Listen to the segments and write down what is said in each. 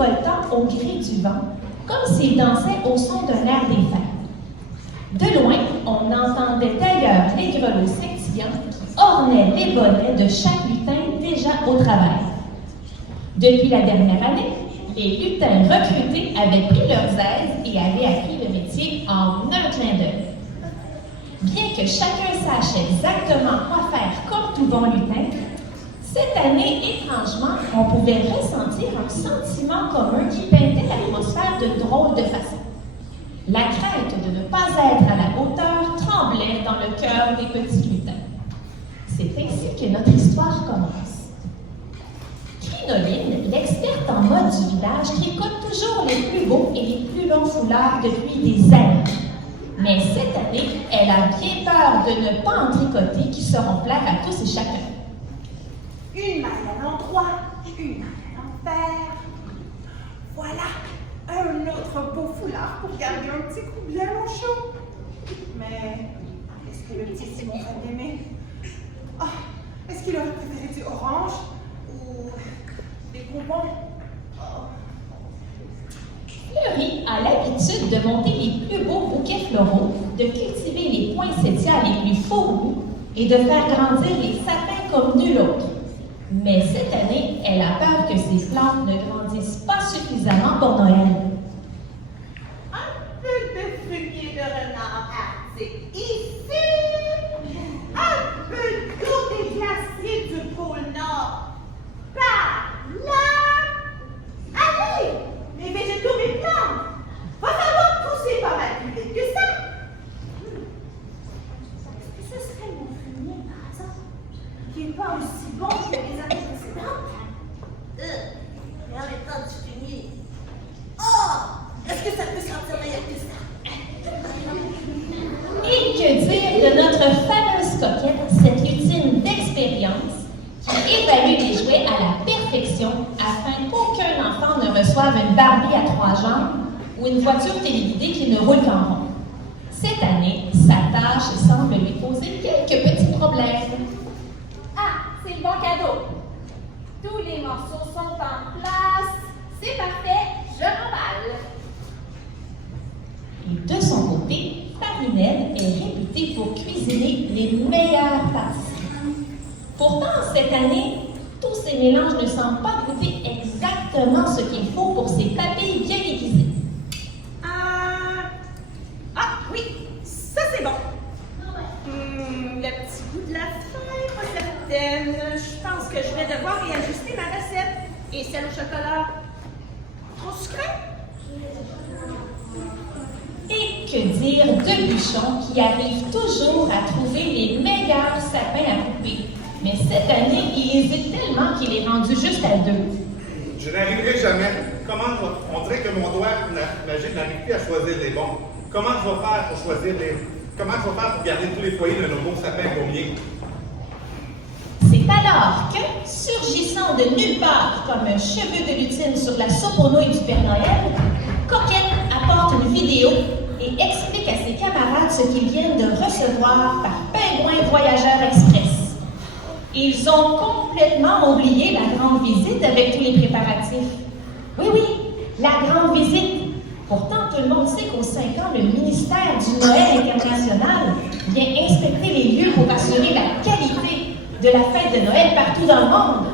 virevoltant au gré du vent, comme s'il dansait au son d'un air des fêtes. De loin, on entendait d'ailleurs les grelots scintillants qui ornaient les bonnets de chaque lutin déjà au travail. Depuis la dernière année, les lutins recrutés avaient pris leurs aises et avaient appris le métier en un clin d'œil. Bien que chacun sache exactement quoi faire comme tout bon lutin, cette année, étrangement, on pouvait ressentir un sentiment commun qui peintait l'atmosphère de drôle de façon. La crainte de ne pas être à la hauteur tremblait dans le cœur des petits lutins. C'est ainsi que notre histoire commence. Crinoline, l'experte en mode du village, tricote toujours les plus beaux et les plus longs foulards depuis des années. Mais cette année, elle a bien peur de ne pas en tricoter qui seront plaire à tous et chacun. Une maille à l'endroit, une maille à l'envers. Voilà, un autre beau foulard pour garder un petit coup bien au chaud. Mais est-ce que le petit Simon va l'aimer? Ah, est-ce qu'il aurait préféré du orange ou des bonbons? Oh. Fleury a l'habitude de monter les plus beaux bouquets floraux, de cultiver les poinsettias les plus fournis et de faire grandir les sapins comme nul autre. Mais cette année, elle a peur que ces plantes ne grandissent pas suffisamment pour Noël. Un peu de fumier de renard arctique ici, un peu d'eau des glaciers du pôle Nord par là. Allez, les végétaux, mes plantes, va falloir pousser pas mal plus vite que ça. Est-ce que ce serait mon fumier par hasard, qui n'est pas aussi bon que les années précédentes? Mais en même temps du fumier. Oh! Est-ce que ça peut sentir meilleur que ça? Et que dire de notre fameuse coquette, cette lutine d'expérience qui évalue les jouets à la perfection afin qu'aucun enfant ne reçoive une Barbie à 3 jambes ou une voiture téléguidée qui ne roule qu'en rond. Cette année, sa tâche semble lui poser quelques petits problèmes. Ah, c'est le bon cadeau. Tous les morceaux sont en place. C'est parfait, je m'emballe. Et de son côté, Farinelle est réputée pour cuisiner les meilleures pâtisseries. Pourtant, cette année, tous ces mélanges ne semblent pas goûter exactement ce qu'il faut pour ces papilles bien aiguisées. Ah oui, ça c'est bon. Le petit goût de la feuille, pas certaine. Je pense que je vais devoir réajuster ma recette. Et celle au chocolat, trop sucré? Et que dire de Buchon qui arrive toujours à trouver les meilleurs sapins à couper. Mais cette année, il hésite tellement qu'il est rendu juste à 2. Je n'arriverai jamais. On dirait que mon doigt magique n'arrive plus à choisir les bons. Comment je vais faire pour choisir Comment je vais faire pour garder tous les foyers de nos beaux sapins gommiers? C'est alors que, surgissant de nulle part comme un cheveu de lutine sur la soupe aux nouilles du Père Noël, Coquette apporte une vidéo et explique à ses camarades ce qu'ils viennent de recevoir par Pingouin Voyageur Express. Ils ont complètement oublié la grande visite avec tous les préparatifs. Oui, la grande visite. Pourtant, tout le monde sait qu'aux 5 ans, le ministère du Noël international vient inspecter les lieux pour assurer la qualité de la fête de Noël partout dans le monde.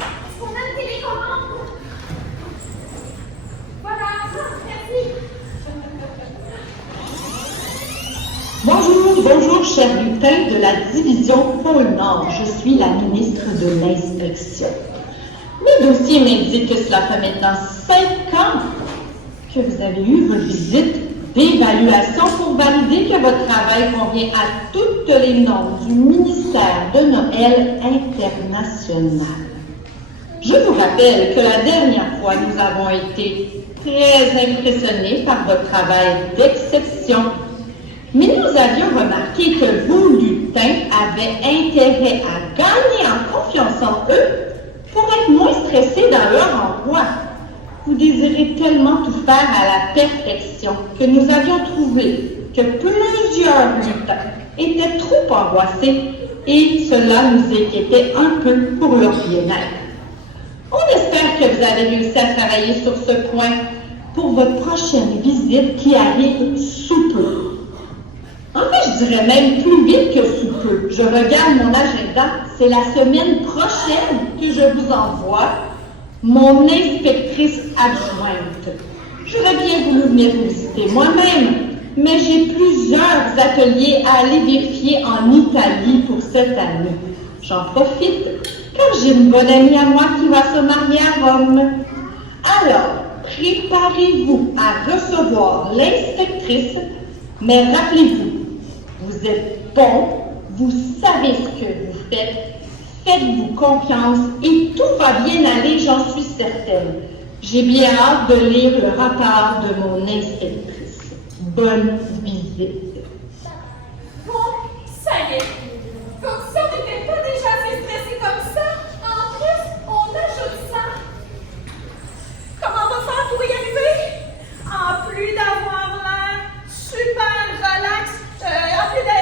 Est-ce qu'on a une télécommande? Voilà, merci. Bonjour, chers lutins de la division Pôle Nord. Je suis la ministre de l'Inspection. Mes dossiers m'indiquent que cela fait maintenant 5 ans que vous avez eu votre visite d'évaluation pour valider que votre travail convient à toutes les normes du ministère de Noël international. Je vous rappelle que la dernière fois, nous avons été très impressionnés par votre travail d'exception. Mais nous avions remarqué que vous, lutins, avez intérêt à gagner en confiance en eux pour être moins stressés dans leur emploi. Vous désirez tellement tout faire à la perfection que nous avions trouvé que plusieurs lutins étaient trop angoissés et cela nous inquiétait un peu pour leur bien-être. On espère que vous avez réussi à travailler sur ce point pour votre prochaine visite qui arrive sous peu. En fait, je dirais même plus vite que sous peu. Je regarde mon agenda, c'est la semaine prochaine que je vous envoie mon inspectrice adjointe. J'aurais bien voulu venir vous visiter moi-même, mais j'ai plusieurs ateliers à aller vérifier en Italie pour cette année. J'en profite, car j'ai une bonne amie à moi qui va se marier à Rome. Alors, préparez-vous à recevoir l'inspectrice, mais rappelez-vous, vous êtes bon, vous savez ce que vous faites, faites-vous confiance et tout va bien aller, j'en suis certaine. J'ai bien hâte de lire le rapport de mon inspectrice. Bonne visite. Bon, ça y est. Comme ça, on n'était pas déjà assez stressé comme ça. En plus, on ajoute ça. Comment on va faire pour y arriver? En plus d'avoir l'air super relax, en plus de...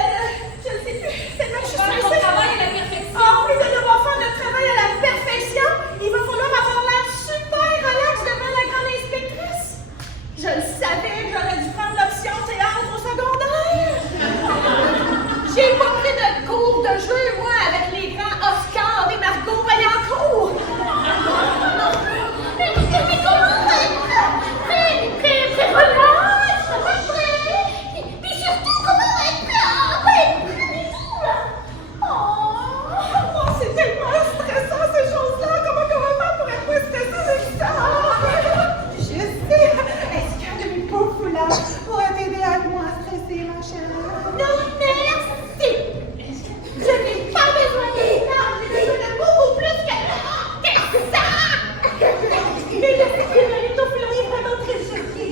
je ne sais plus, c'est même je suis stressée. Travail à la perfection. En plus de devoir faire notre travail à la perfection, il va falloir avoir l'air super relax devant la grande inspectrice. Je le savais, j'aurais dû prendre l'option théâtre au secondaire. J'ai pas pris de cours de jeu, moi, avec les grands Oscar et Margot Vaillancourt. Mais comment on va être très relax, puis surtout, comment on va être prêt du tout, là? Oh, c'est tellement stressant, ces choses-là. Comment on va faire pour être moins stressé avec ça? Je sais. Est-ce qu'il y a de mes beaux foulards pour t'aider à moins stresser, ma chère? Non, merci. Je n'ai pas besoin de ça. J'ai besoin de beaucoup plus que ça. Mais le sécurité ton foulard est vraiment très joli.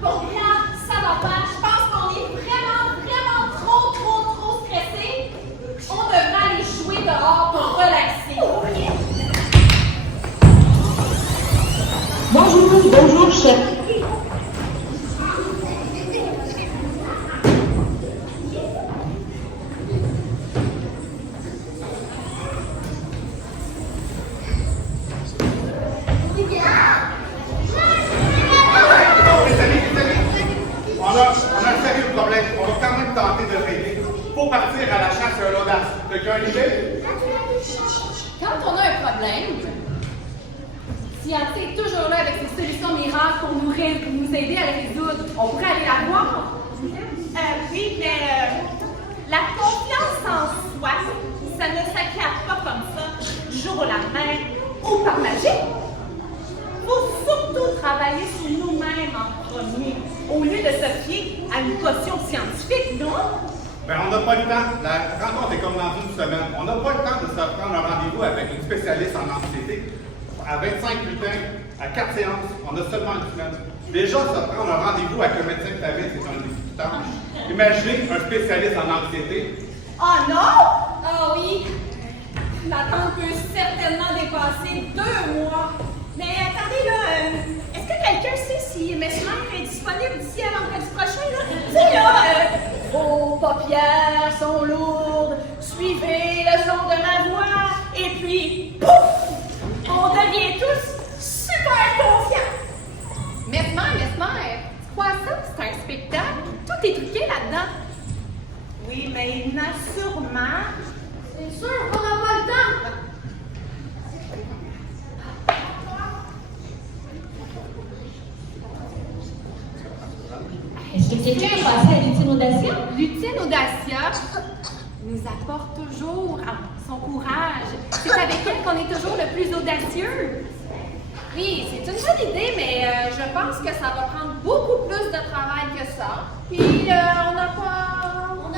Bon, là, ça va pas. Je pense qu'on est vraiment trop stressé. On devrait aller jouer dehors pour relaxer. Bonjour, chef. Les amis, on a un sérieux problème. On va quand même tenter de le régler. Faut partir à la chasse à l'audace. Quelqu'un a une idée? Quand on a un problème, Cianci est toujours là avec ses solutions miracles pour nous aider à le résoudre. On pourrait aller la voir. Oui, mais la confiance en soi, ça ne s'acquiert pas comme ça, du jour au lendemain ou par magie. Il faut surtout travailler sur nous-mêmes en premier, au lieu de se fier à une potion scientifique, non? Ben, on n'a pas le temps. La rencontre est comme dans une semaine. On n'a pas le temps de se prendre un rendez-vous avec une spécialiste en anxiété. À 25 bulletins, à 4 séances, on a seulement une semaine. Déjà, se prendre un rendez-vous avec un médecin de famille, c'est un défi de tâche. Imaginez un spécialiste en anxiété. Oh non! Ah oui, l'attente peut certainement dépasser 2 mois. Mais attendez là, est-ce que quelqu'un sait si Mesmer est disponible d'ici à vendredi prochain là? Tu sais là, vos paupières sont lourdes, suivez le son de ma voix, et puis pouf! On devient tous super confiants! Mesmer, tu crois ça? C'est un spectacle? Tout est truqué là-dedans. Oui, mais il y en a sûrement. C'est sûr qu'on n'a pas le temps. Est-ce que quelqu'un est passé à l'utile audacia? L'utile audacia nous apporte toujours son courage. C'est avec elle qu'on est toujours le plus audacieux. Oui, c'est une bonne idée, mais je pense que ça va prendre beaucoup plus de travail que ça. Puis on n'a pas le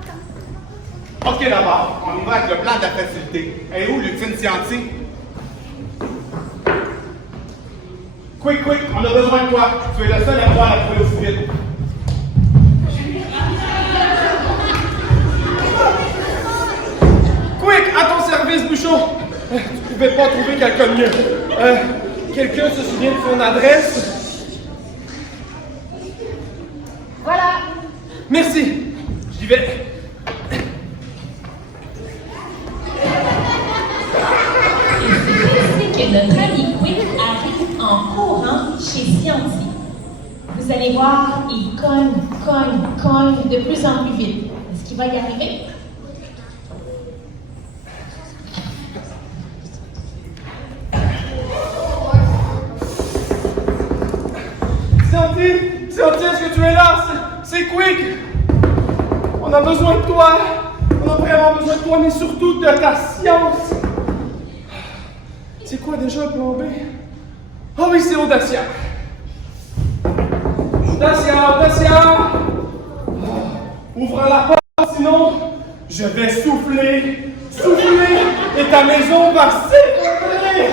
temps. OK, d'abord, on y va avec le plan de la facilité. Et où l'ultime scientifique? Quick, on a besoin de toi. Tu es le seul à pouvoir la trouver aussi vite. Quick, à ton service, Bouchon! Tu pouvais pas trouver quelqu'un de mieux. Quelqu'un se souvient de son adresse? Voilà. Merci. J'y vais. notre ami Quick arrive en courant chez Scienti. Vous allez voir, il cogne de plus en plus vite. Est-ce qu'il va y arriver? Scienti, est-ce que tu es là? C'est Quick! On a besoin de toi! On a vraiment besoin de toi, mais surtout de ta science! C'est quoi déjà le plan B? Ah oui, c'est Audacia! Audacia! Ouvre la porte, sinon je vais souffler, et ta maison va s'effondrer!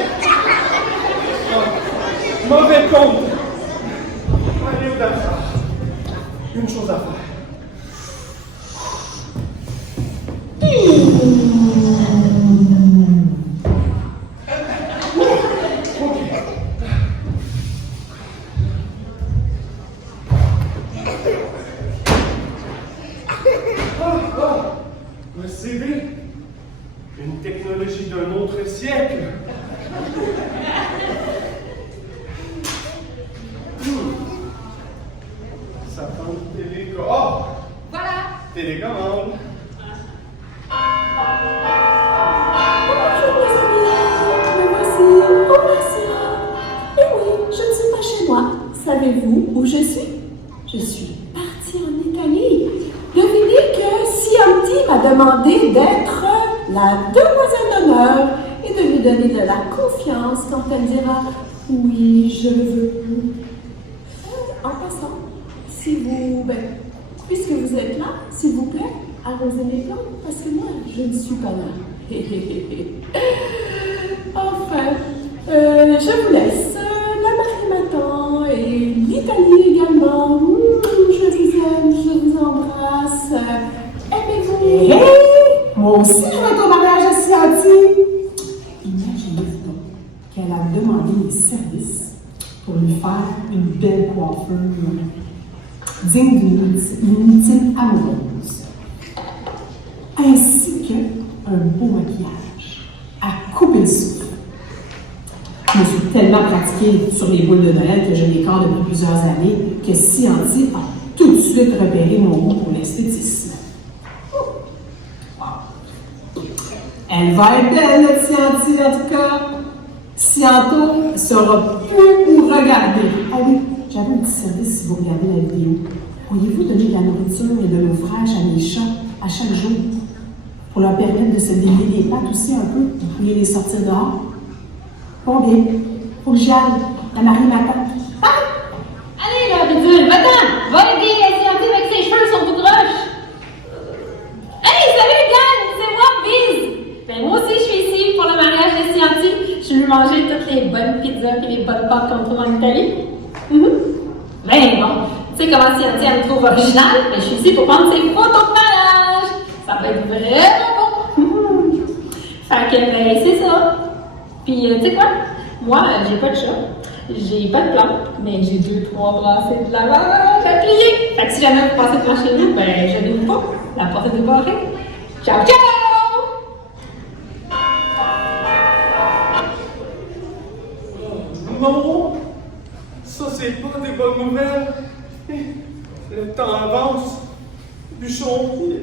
Mauvais compte! Allez, Audacia! Une chose à faire. Un CV, une technologie d'un autre siècle. Ça prend une télécommande. Oh! Voilà. Télécommande. Bonjour mes amis, me voici, Audacia. Et oui, je ne suis pas chez moi. Savez-vous où je suis? Je suis partie en Italie. Devinez que Scienti m'a demandé d'être la demoiselle d'honneur et de lui donner de la confiance quand elle dira « Oui, je le veux ». En passant, puisque vous êtes là, s'il vous plaît, arrosez mes plantes parce que moi, je ne suis pas là. Enfin, je vous laisse. La Marie m'attend et l'Italie également. Je vous aime, je vous embrasse. Aimez-vous. Hé! Moi aussi, je vais être au mariage à Scienti. Imaginez-vous donc qu'elle a demandé mes services pour lui faire une belle coiffure digne d'une intime amoureuse, ainsi qu'un beau maquillage à couper le souffle. Je me suis tellement pratiquée sur les boules de Noël que je l'écarte depuis plusieurs années que Scienti a tout de suite repéré mon goût pour l'esthétisme. Elle va être belle, notre Scienti, en tout cas. Sciento saura plus où regarder. Ah oui, j'avais un petit service si vous regardez la vidéo. Pourriez-vous donner de la nourriture et de l'ouvrage à mes chats à chaque jour pour leur permettre de se délier les pattes aussi un peu pour les sortir dehors? Bon, bien, faut que j'y aille. La Marie m'attend. Allez là, bidule, va-t'en! Va aider Scienti avec ses cheveux, son tout croche! Hey, salut gang! C'est moi, Biz! Ben moi aussi, je suis ici pour le mariage de Scienti. Je lui manger toutes les bonnes pizzas et les bonnes pâtes qu'on trouve en Italie. Ben bon, tu sais comment Scienti elle me trouve originale? Ben je suis ici pour prendre ses photos de mariage! Ça va être vraiment bon! Fait que, ben c'est ça. Puis, tu sais quoi? Moi, j'ai pas de chat, j'ai pas de plante, mais j'ai 2-3 brassées de lavage à plier. Fait que si jamais vous passez devant chez nous, ben, je n'ouvre pas. La porte est barrée. Ciao, ciao! Non! Ça, c'est pas des bonnes nouvelles. Le temps avance. Bûchon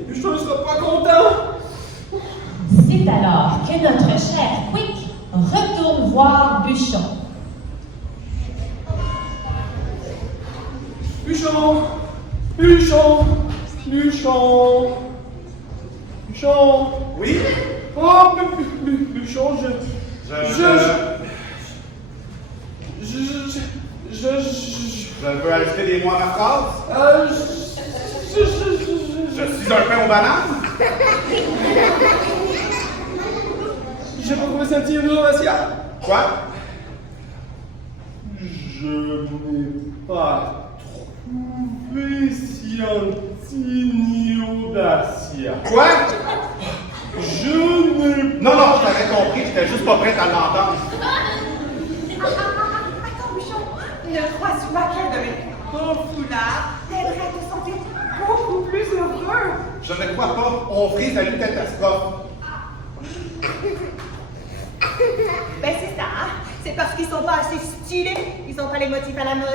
ne sera pas content. C'est alors que notre cher Quick retourne voir Bûchon. Bûchon! Bûchon! Bûchon! Bûchon! Oui? Oh, Bûchon, Je veux ajouter des mots à ma phrase. Je suis un pain aux bananes. J'ai pas trouvé Scienti ou Audacia. Quoi? Je n'ai pas trouvé Scienti ni Audacia. Quoi? Je n'ai Non, je t'avais compris, j'étais juste pas prête à l'entendre. Attends, Bûchon. Ne crois-tu pas qu'avec un beau foulard, t'aiderais à te sentir beaucoup plus heureux? Je ne crois pas. On frise à une catastrophe. Ben c'est ça. parce qu'ils sont pas assez stylés. Ils ont pas les motifs à la mode.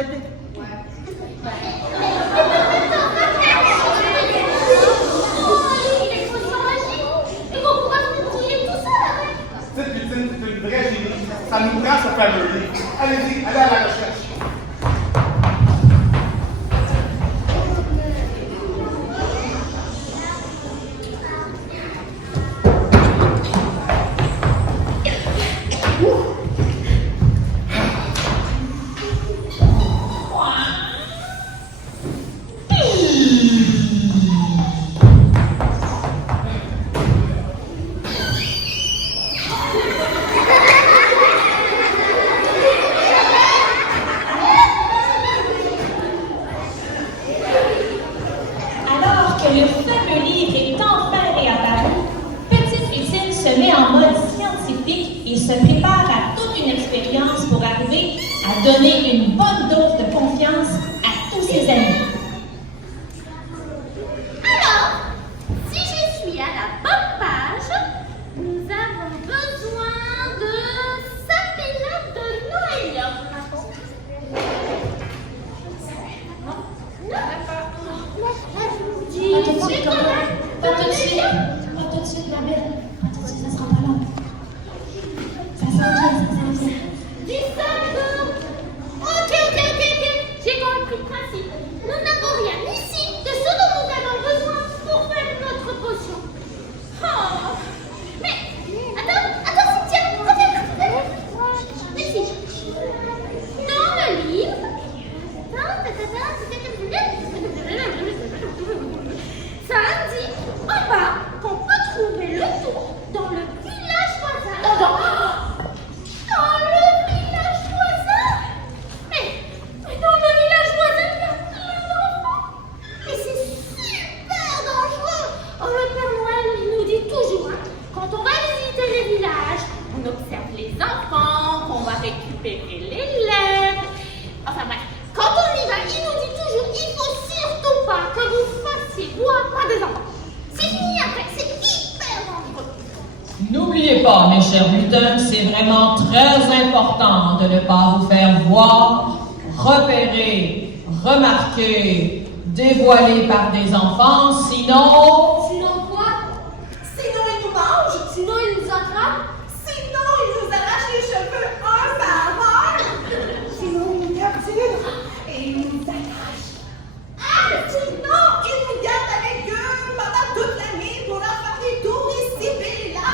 Cette Lutine, c'est une vraie génie. Ça nous prend ce fameux livre. Allez-y, allez à la recherche. Alors que le fameux livre est enfin réapparu, Petite Lutine se met en mode scientifique et se prépare à toute une expérience pour arriver à donner une bonne dose de confiance à tous ses amis. Alors, si je suis à la bonne page, nous avons besoin de sapina de Noël. Pas tout de suite, pas tout de suite, pas tout de suite, la belle. Pas tout de suite, ça sera pas long. Ça s'en vient, ça s'en vient. Du sable. Ok. J'ai compris le principe. Nous n'avons rien ici de ce dont nous avons besoin pour faire notre potion. Oh. Mais, attends, Cynthia, reviens. Ici. Dans le livre. Ça indique en bas qu'on peut trouver le tout dans le village voisin. Dans le village voisin? Mais dans le village voisin, il y a plein d'enfants. Et c'est super dangereux. Le Père Noël, il nous dit toujours, quand on va visiter les villages, on observe les enfants, qu'on va récupérer les lèvres. Enfin bref, quand on y va, il nous dit toujours, il faut surtout pas que vous fassiez boire à des enfants. C'est fini après, c'est hyper dangereux. N'oubliez pas, mes chers lutins, c'est vraiment très important de ne pas vous faire voir, repérer, remarquer, dévoiler par des enfants, sinon... Sinon quoi? Sinon, ils nous mangent. Sinon ils nous attrapent? Sinon, ils nous arrachent les cheveux un par un. Sinon, ils nous capturent et ils nous attachent. Sinon, ils nous gardent avec eux pendant toute l'année pour leur faire des tours ici et là.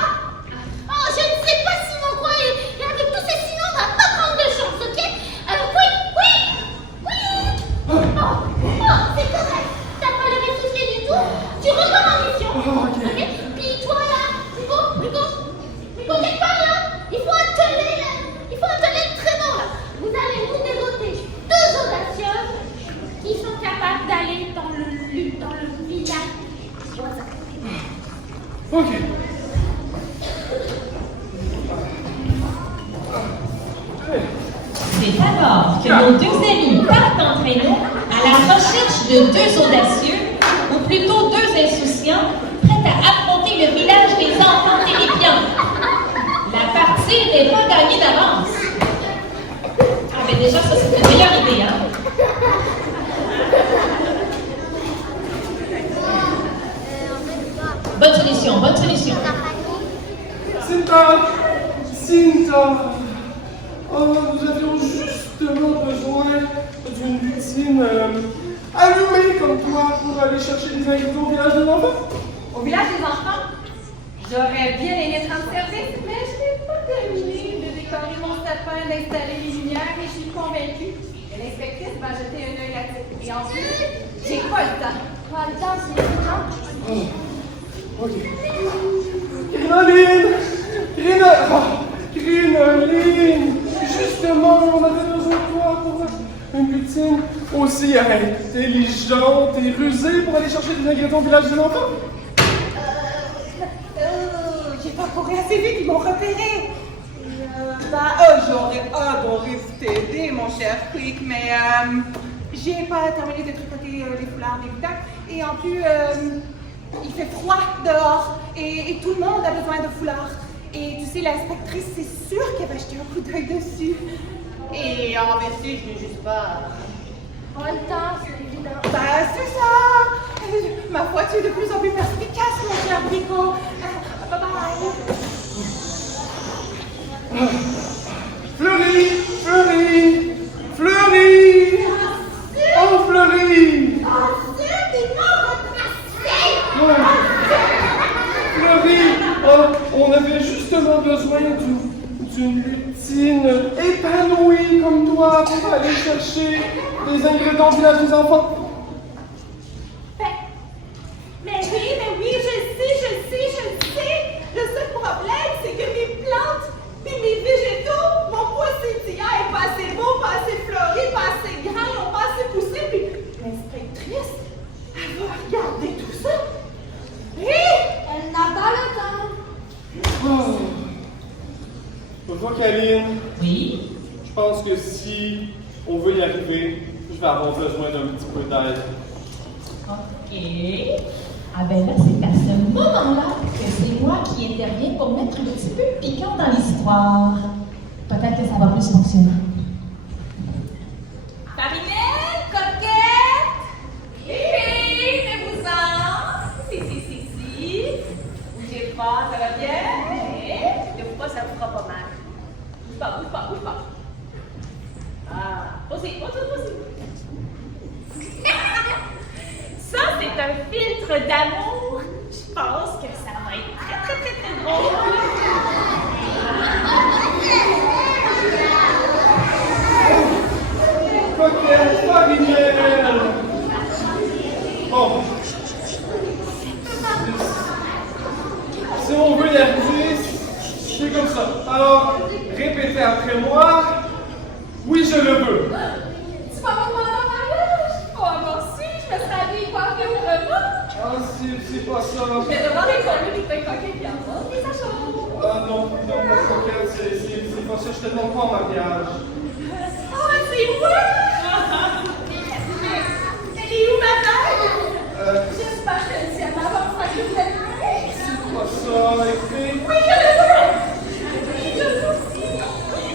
Oh, je ne sais pas sinon quoi, et avec tous ces sinon, on va pas prendre de chance, ok? Oui! Oh, c'est correct, t'as pas le soufflé du tout, tu repars en mission, ok? Puis toi là, Rico, quelque part là, il faut atteler très bon là. Vous allez nous dégoter 2 audacieuses qui sont capables d'aller dans le village voisin. Ok. C'est alors que nos 2 amis partent en traîneau à la recherche de 2 audacieux, ou plutôt 2 insouciants, prêts à affronter le village des enfants terrifiants. La partie n'est pas gagnée d'avance. Ah, mais déjà, ça, c'est une meilleure idée, hein? Bonne solution, bonne solution. Cinta. Oh, nous avions justement besoin d'une lutine allumée comme toi pour aller chercher des ingrédients au village des enfants. Au village des enfants, j'aurais bien aimé te rendre service, mais je n'ai pas terminé de décorer mon sapin, d'installer les lumières et je suis convaincue que l'inspectrice va jeter un œil là-dessus. Et en plus, j'ai pas le temps. Pas le temps, c'est le temps. Ok. Crinoline! Justement, on avait besoin de toi pour une lutine aussi intelligente et rusée pour aller chercher des ingrédients au village des enfants. J'ai pas couru assez vite, ils m'ont repéré. J'aurais adoré vous t'aider, mon cher Quick, mais j'ai pas terminé de tricoter les foulards des lutins. Et en plus, il fait froid dehors et tout le monde a besoin de foulards. Et tu sais, l'inspectrice, c'est sûr qu'elle va jeter un coup d'œil dessus. Et en vérité, je n'ai juste pas le temps, c'est évident. Ben, c'est ça! Ma foi, tu es de plus en plus perspicace, mon cher Brico. Bye bye. Fleury! Fleury! Fleury! Oh, Fleury! Fleury! Oh, on avait justement besoin d'une lutine épanouie comme toi pour aller chercher les ingrédients du village des enfants. Mais oui, je sais. Le seul problème, c'est que mes plantes et mes végétaux, mon poissétillage est pas assez beau, pas assez fleuri, pas assez grand, ils n'ont pas assez poussé, puis l'inspectrice, elle va regarder tout ça. Et elle n'a pas le temps. Oh. Tu vois, Kaline, Oui? je pense que si on veut y arriver, je vais avoir besoin d'un petit peu d'aide. OK. Ah ben là, c'est à ce moment-là que c'est moi qui interviens pour mettre un petit peu piquant dans l'histoire. Peut-être que ça va plus fonctionner. Farinette, coquette, fais-vous-en. Si. Bougez pas, ça va bien? Ne bouge pas, ça vous fera pas mal. Bouge pas. Ah, aussi. Ça, c'est un filtre d'amour. Je pense que ça va être très drôle. Coquette, Farinelle! Bon. Si on veut y arriver, c'est comme ça. Alors, répétez après moi. Oui, je le veux. Tu vas me demander en mariage? Oh, moi aussi, je me serais habillée coiffée autrement. Ah, c'est pas ça. Je vais demander pour lui des coquilles et avoir des achats. Ah non, ma coquette, c'est pas ça. Je te demande pas en mariage. Oh, c'est moi! Elle est où, ma tête? J'espère que le ciel va faire que vous êtes prêts. C'est pas ça, écoutez. Oui, je le veux. Je le veux aussi.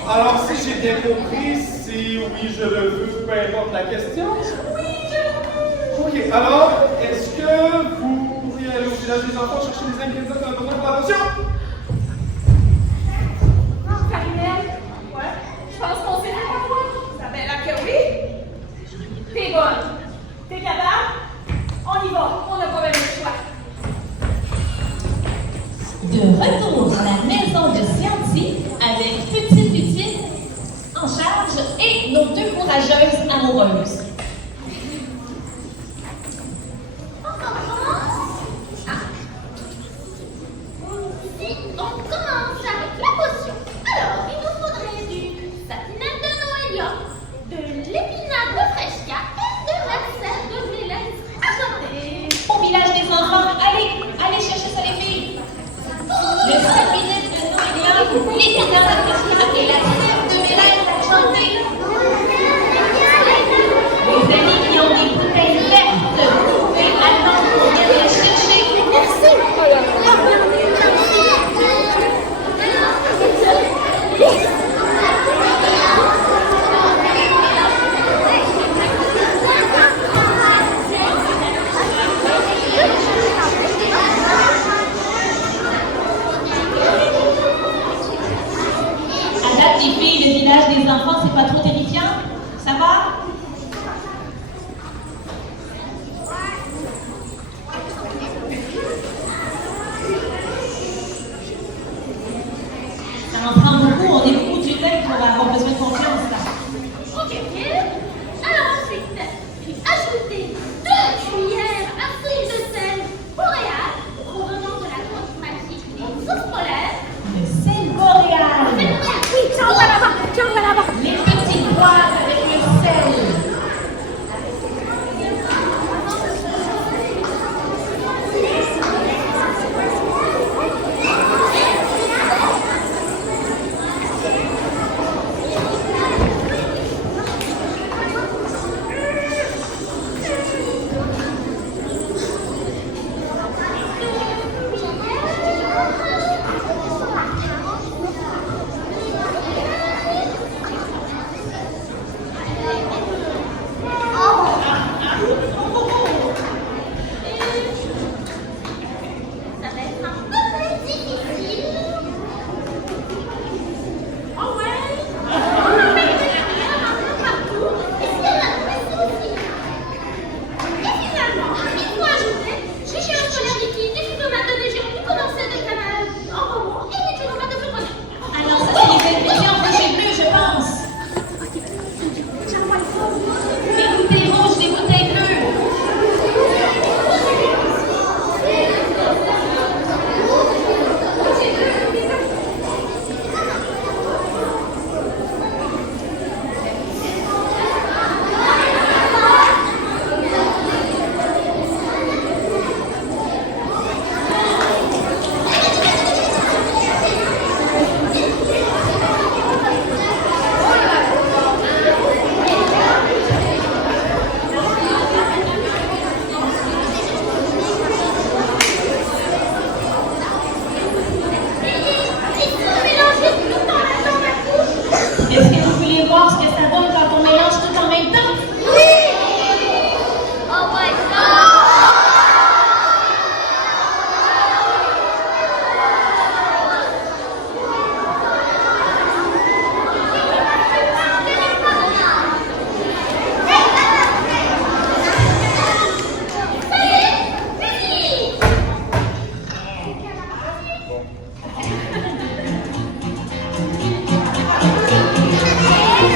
Alors, si j'ai bien compris, c'est oui, je le veux, peu importe la question. Oui, je le veux. Ok, alors, est-ce que vous pourriez aller au village des enfants chercher les ingrédients qu'on a besoin pour la potion? Farinelle? Ouais? Je pense qu'on s'est fait par toi. Ça fait là que oui. T'es bonne. T'es capable? On y va. On n'a pas même le choix. De retour à la maison de Sciency avec Petite Lutine en charge et nos deux courageuses amoureuses. On commence avec la potion. Alors, il nous faudrait du satinate de noélia, de l'épinate de fresca et de la sève de mélèze ajoutée. Au village des enfants, allez chercher ça les filles. Le satinette de noélia, l'épinate de fresca et la sève de mélèze ajoutée. Les amis qui ont des bouteilles vertes, vous pouvez attendre pour venir les chercher. Merci. À date, les filles, le village des enfants, c'est pas trop terrifiant? Ça va? Ça en prend beaucoup, on est beaucoup du temps pour avoir besoin de confiance, là. Ok. Alors ensuite, ajoutez 2 cuillères à soupe de sel boréal provenant de la grotte magique des ours polaires. Le sel boréal. Oui, tiens, on va là-bas. Les petites boîtes avec le sel.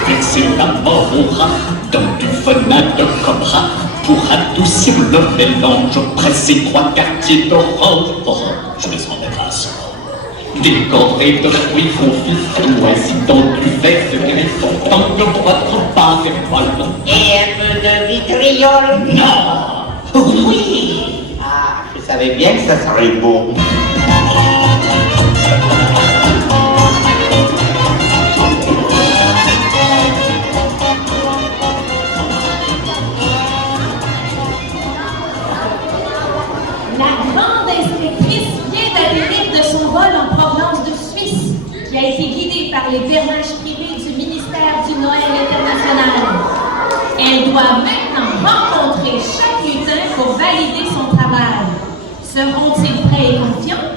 verser la mort au rat dans du venin de cobra pour adoucir le mélange, presser 3 quartiers d'orange. Je les embrasse. Décoré de fruits confits, noisy dans du verre de griffon, tant que votre part est molle. Et un peu de vitriol? Non! Oui! Ah, je savais bien que ça serait beau. La grande inspectrice vient d'atterrir de son vol en provenance de Suisse, qui a été guidée par les bernaches privés du ministère du Noël international. Elle doit maintenant rencontrer chaque lutin pour valider son travail. Seront-ils prêts et confiants?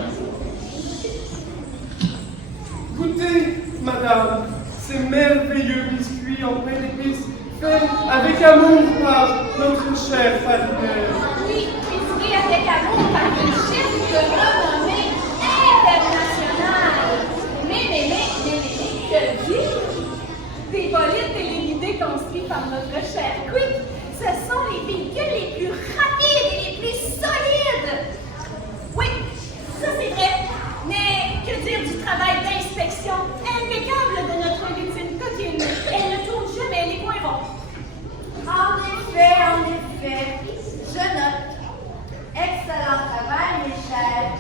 Goûtez, madame, ces merveilleux biscuits en pain d'épices faits avec amour par notre chère farineur. Oui, cuisinés avec amour par une chef de renommée internationale. Mais, que dire? Des bolides téléguidés construits par notre cher Quick, ce sont les véhicules les plus rapides et les plus solides. Oui, ça c'est vrai. Mais que dire du travail d'inspection impeccable de notre médecine coquine? Elle ne tourne jamais les points ronds. En effet, je note. Excellent travail, mes chers.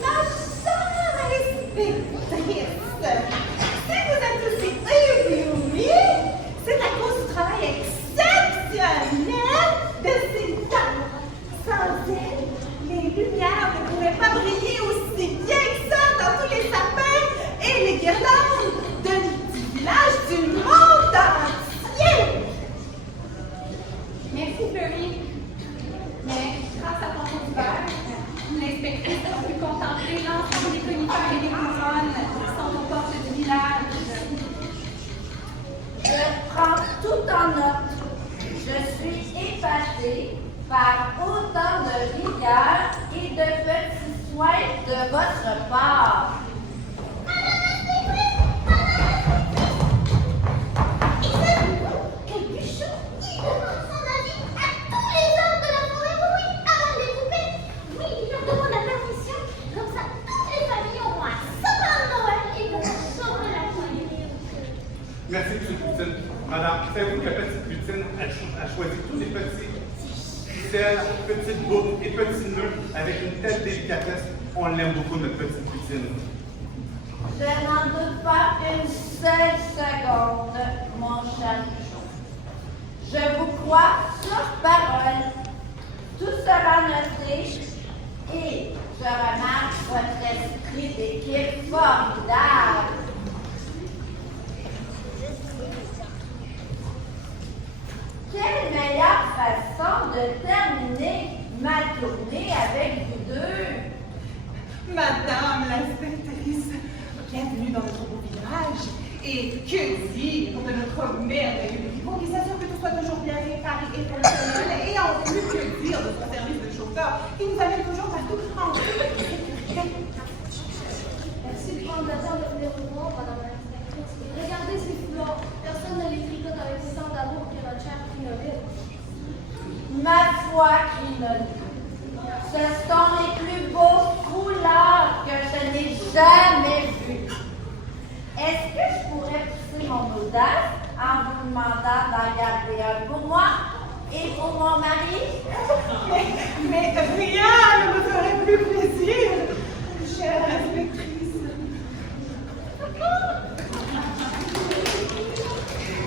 Ma chère inspectrice, si vous êtes aussi éblouie, c'est à cause du travail exceptionnel de ces dames. Sans elles, les lumières ne pourraient pas briller aussi bien que ça dans tous les sapins et les guirlandes du village du monde entier. Merci, Fleury. Mais grâce à ton d'hiver, l'inspectrice a pu contempler l'ensemble des conifères et des couronnes qui sont aux portes du village. Je prends tout en note. Je suis épatée par autant de rigueur et de petits soins de votre part. Quel bûchon! Il demande son avis à tous les hommes de la forêt, oui, avant de les couper. Oui, il leur demande la permission. Comme ça, toutes les familles auront un sapin de Noël et pourront sauver la famille. Merci, M. Poutine. Madame, savez-vous que Petite Poutine a choisi tous les petits ficelles, petites boucles et petits nœuds avec une telle délicatesse? On l'aime beaucoup, notre Petite Poutine. Je n'en doute pas une seule seconde, mon cher Bouchon. Je vous crois sur parole. Tout sera noté et je remarque votre esprit d'équipe formidable. Quelle meilleure façon de terminer ma tournée avec vous deux? Madame l'inspectrice, bienvenue dans notre beau village. Et que dire de notre merveilleux équipement qui s'assure que tout soit toujours bien réparé et fonctionnel. Et en plus, que dire de son service de chauffeur qui nous amène toujours partout en Merci de prendre le temps de venir nous voir, madame l'inspectrice. Regardez ces foulards. Personne ne les tricote avec autant d'amour que notre chère Crinoline. Ma foi, Crinoline, ce sont les plus beaux couleurs que je n'ai jamais vus. Est-ce que je pourrais pousser mon audace en vous demandant d'en garder un pour moi et pour mon mari? mais rien ne me ferait plus plaisir, chère inspectrice.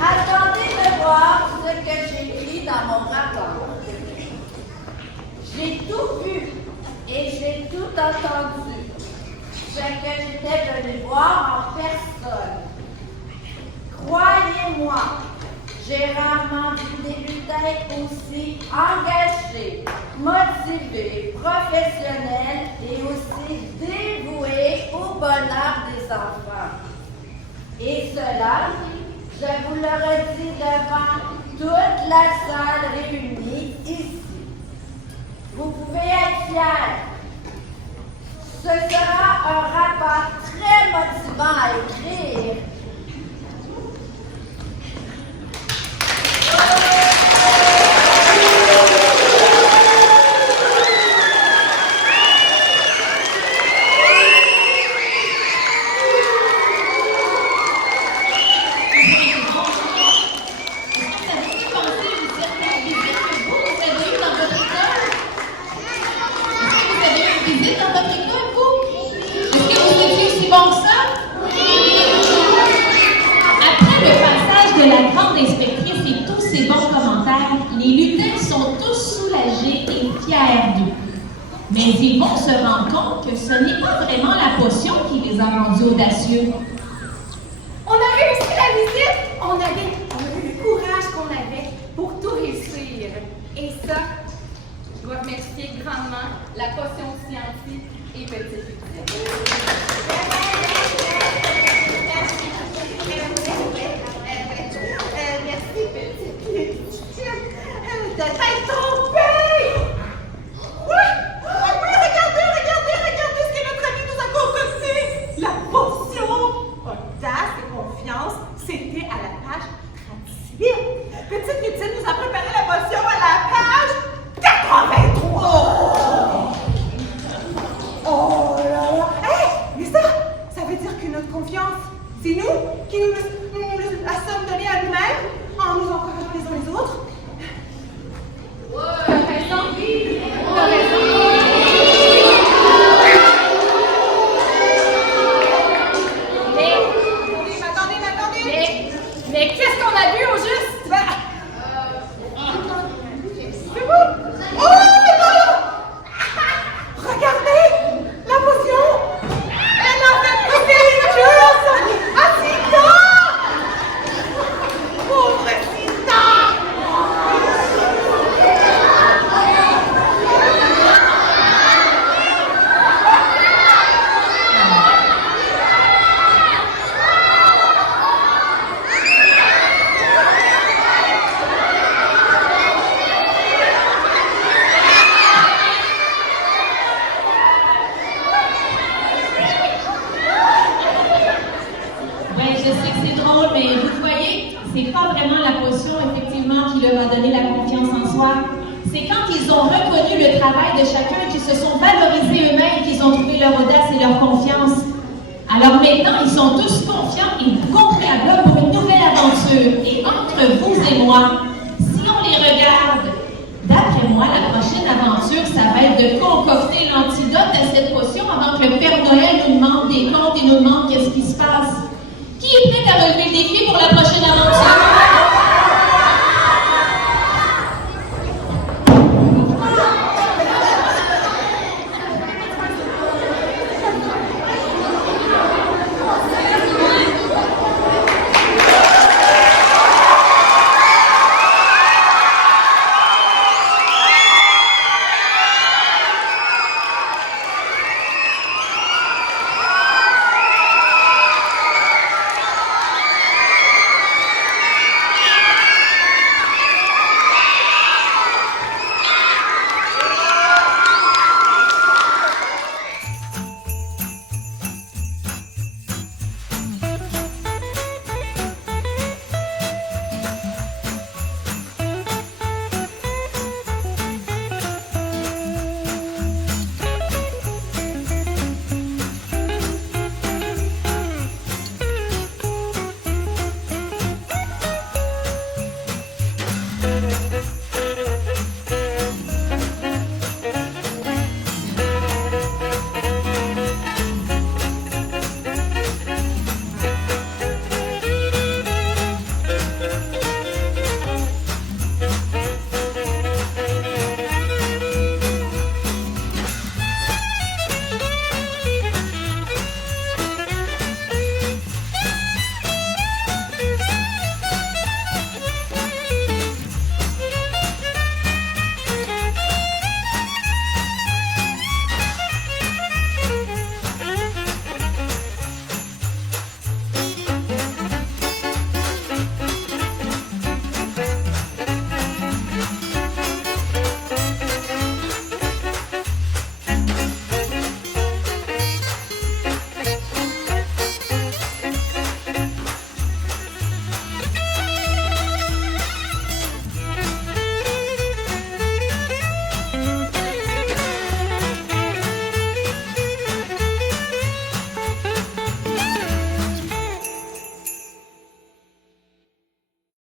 Attendez de voir ce que j'écris dans mon rapport. J'ai tout vu et j'ai tout entendu. Ce que j'étais venue voir en personne. Croyez-moi, j'ai rarement vu des lutins aussi engagés, motivés, professionnels et aussi dévoués au bonheur des enfants. Et cela, je vous le redis devant toute la salle réunie ici. Vous pouvez être fiers. Ce sera un rapport très motivant à écrire. Les lutins sont tous soulagés et fiers d'eux. Mais ils vont se rendre compte que ce n'est pas vraiment la potion qui les a rendus audacieux. On a réussi la visite! On a eu le courage qu'on avait pour tout réussir. Et ça, je dois remercier grandement la potion scientifique et Petite Lucie. Merci, Petite Lucie. De t'être trompée! Oui! Oui, regardez ce que notre ami nous a concocté! La potion! Audace et confiance, c'était à la page 38. Petite Lucie nous a préparé la potion à la page 83! Oh là là! Hé! Mais ça veut dire que notre confiance, c'est nous qui nous la sommes donnée à nous-mêmes en nous encourageant les uns les autres? T'as raison, oui. T'as raison. Attendez. Mais qu'est-ce qu'on a vu au juste? C'est vous? Oh non! Regardez! La potion! Elle a fait pousser une chose! Ah, Sita! Pauvre Sita! Ouais, je sais que c'est drôle, mais vous voyez, c'est pas vraiment la potion, effectivement, qui leur a donné la confiance en soi. C'est quand ils ont reconnu le travail de chacun, qu'ils se sont valorisés eux-mêmes, qu'ils ont trouvé leur audace et leur confiance. Alors maintenant, ils sont tous confiants et concrets à bloc pour une nouvelle aventure. Et entre vous et moi, si on les regarde, d'après moi, la prochaine aventure, ça va être de concocter l'antidote à cette potion avant que le Père Noël nous demande des comptes et nous demande qu'est-ce qui se passe. Qui est prêt à relever le défi pour la prochaine aventure?